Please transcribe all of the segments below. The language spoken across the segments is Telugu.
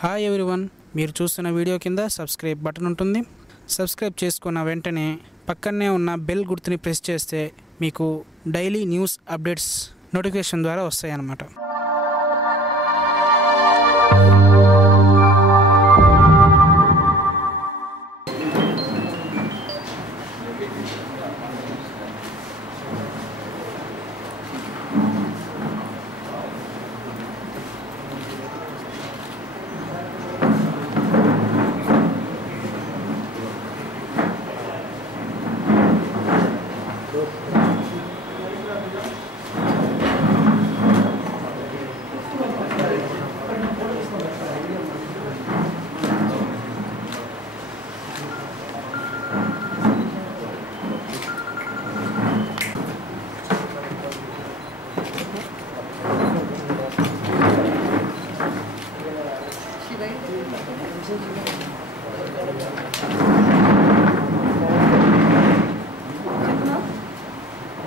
హాయ్ ఎవ్రీవన్, మీరు చూస్తున్న వీడియో కింద సబ్స్క్రైబ్ బటన్ ఉంటుంది. సబ్స్క్రైబ్ చేసుకున్న వెంటనే పక్కనే ఉన్న బెల్ గుర్తుని ప్రెస్ చేస్తే మీకు డైలీ న్యూస్ అప్డేట్స్ నోటిఫికేషన్ ద్వారా వస్తాయన్నమాట.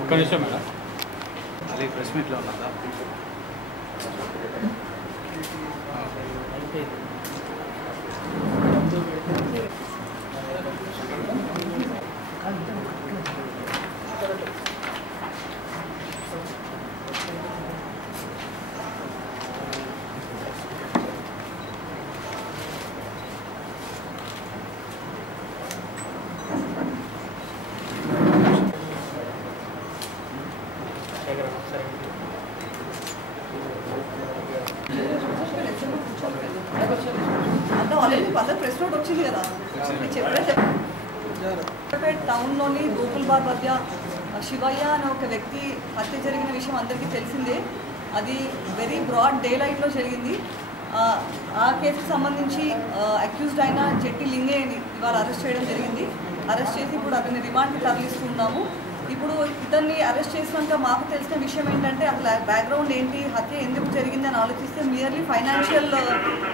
ఒక్క నిమిషం మేడం, అది ప్రెస్ మీట్లో ఉన్నదా? ప్రెస్ నోట్ వచ్చింది కదా, టౌన్లోని గోకుల్బాగ్ మధ్య శివయ్య అనే ఒక వ్యక్తి హత్య జరిగిన విషయం అందరికీ తెలిసిందే. అది వెరీ బ్రాడ్ డే లైట్లో జరిగింది. ఆ కేసుకు సంబంధించి అక్యూజ్డ్ అయిన జెట్టి లింగేని ఇవాళ అరెస్ట్ చేయడం జరిగింది. అరెస్ట్ చేసి ఇప్పుడు అతన్ని రిమాండ్కి తరలిస్తున్నాము. ఇప్పుడు ఇతన్ని అరెస్ట్ చేసినాక మాకు తెలిసిన విషయం ఏంటంటే అసలు బ్యాక్గ్రౌండ్ ఏంటి, హత్య ఎందుకు జరిగింది అని ఆలోచిస్తే మియర్లీ ఫైనాన్షియల్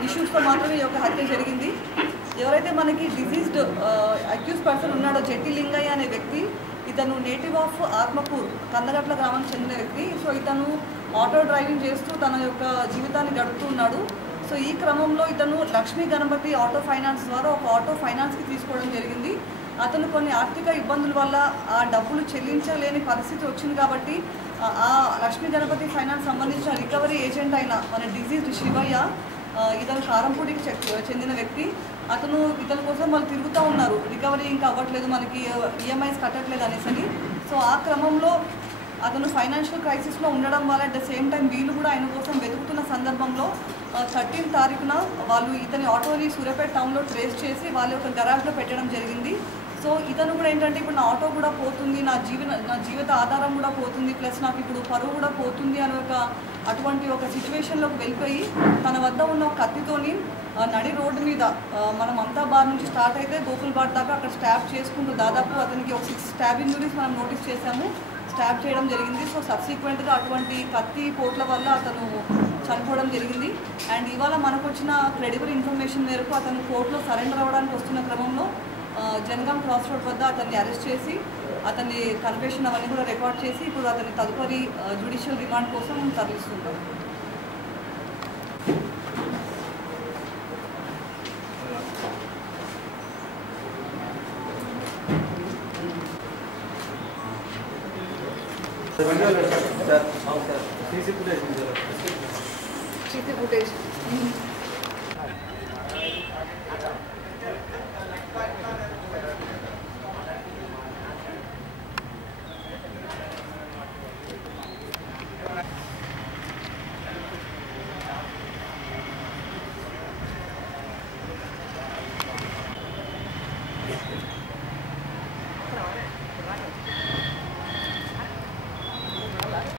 ఇష్యూస్తో మాత్రమే ఈ యొక్క హత్య జరిగింది. ఎవరైతే మనకి డిసీజ్డ్ అక్యూజ్ పర్సన్ ఉన్నాడో జెట్టి లింగయ్య అనే వ్యక్తి, ఇతను నేటివ్ ఆఫ్ ఆత్మకూర్ కందగట్ల గ్రామానికి చెందిన వ్యక్తి. సో ఇతను ఆటో డ్రైవింగ్ చేస్తూ తన యొక్క జీవితాన్ని గడుపుతూ ఉన్నాడు. సో ఈ క్రమంలో ఇతను లక్ష్మీ గణపతి ఆటో ఫైనాన్స్ ద్వారా ఒక ఆటో ఫైనాన్స్కి తీసుకోవడం జరిగింది. అతను కొన్ని ఆర్థిక ఇబ్బందుల వల్ల ఆ డబ్బులు చెల్లించలేని పరిస్థితి వచ్చింది కాబట్టి ఆ లక్ష్మీ గణపతి ఫైనాన్స్ సంబంధించిన రికవరీ ఏజెంట్ అయిన మన డిజీజ్డ్ శివయ్య, ఇతను కారంపూడికి చెందిన వ్యక్తి. ఇతని కోసం వాళ్ళు తిరుగుతూ ఉన్నారు, రికవరీ ఇంకా అవ్వట్లేదు, మనకి ఈఎంఐస్ కట్టట్లేదు అనేసి. సో ఆ క్రమంలో అతను ఫైనాన్షియల్ క్రైసిస్లో ఉండడం వల్ల అట్ ద సేమ్ టైం వీళ్ళు కూడా ఆయన కోసం వెతుకుతున్న సందర్భంలో 13వ తారీఖున వాళ్ళు ఇతని ఆటోని సూర్యాపేట టౌన్లో ట్రేస్ చేసి వాళ్ళ యొక్క గరాజ్లో పెట్టడం జరిగింది. సో ఇతను కూడా ఏంటంటే ఇప్పుడు నా ఆటో కూడా పోతుంది, నా జీవిత ఆధారం కూడా పోతుంది, ప్లస్ నాకు ఇప్పుడు పరువు కూడా పోతుంది అని అటువంటి ఒక సిచ్యువేషన్లోకి వెళ్ళిపోయి తన వద్ద ఉన్న కత్తితోని నడి రోడ్డు మీద మనం అంతాబాద్ నుంచి స్టార్ట్ అయితే గోకుల్బాగ్ దాకా అక్కడ స్టాబ్ చేసుకుంటూ దాదాపు అతనికి ఒక 6 స్టాబ్ ఇంజురీస్ మనం నోటీస్ చేశాము, స్టాబ్ చేయడం జరిగింది. సో సబ్సిక్వెంట్గా అటువంటి కత్తి పోట్ల వల్ల అతను చనిపోవడం జరిగింది. అండ్ ఇవాళ మనకు వచ్చిన క్రెడిబుల్ ఇన్ఫర్మేషన్ మేరకు అతను కోర్టులో సరెండర్ అవ్వడానికి వస్తున్న క్రమంలో జనగాం క్రాస్ రోడ్ వద్ద అతన్ని అరెస్ట్ చేసి అతన్ని కన్ఫెషన్ అవన్నీ కూడా రికార్డ్ చేసి ఇప్పుడు అతన్ని తదుపరి జ్యుడిషియల్ రిమాండ్ కోసం తరలిస్తుంటారు. CC footage.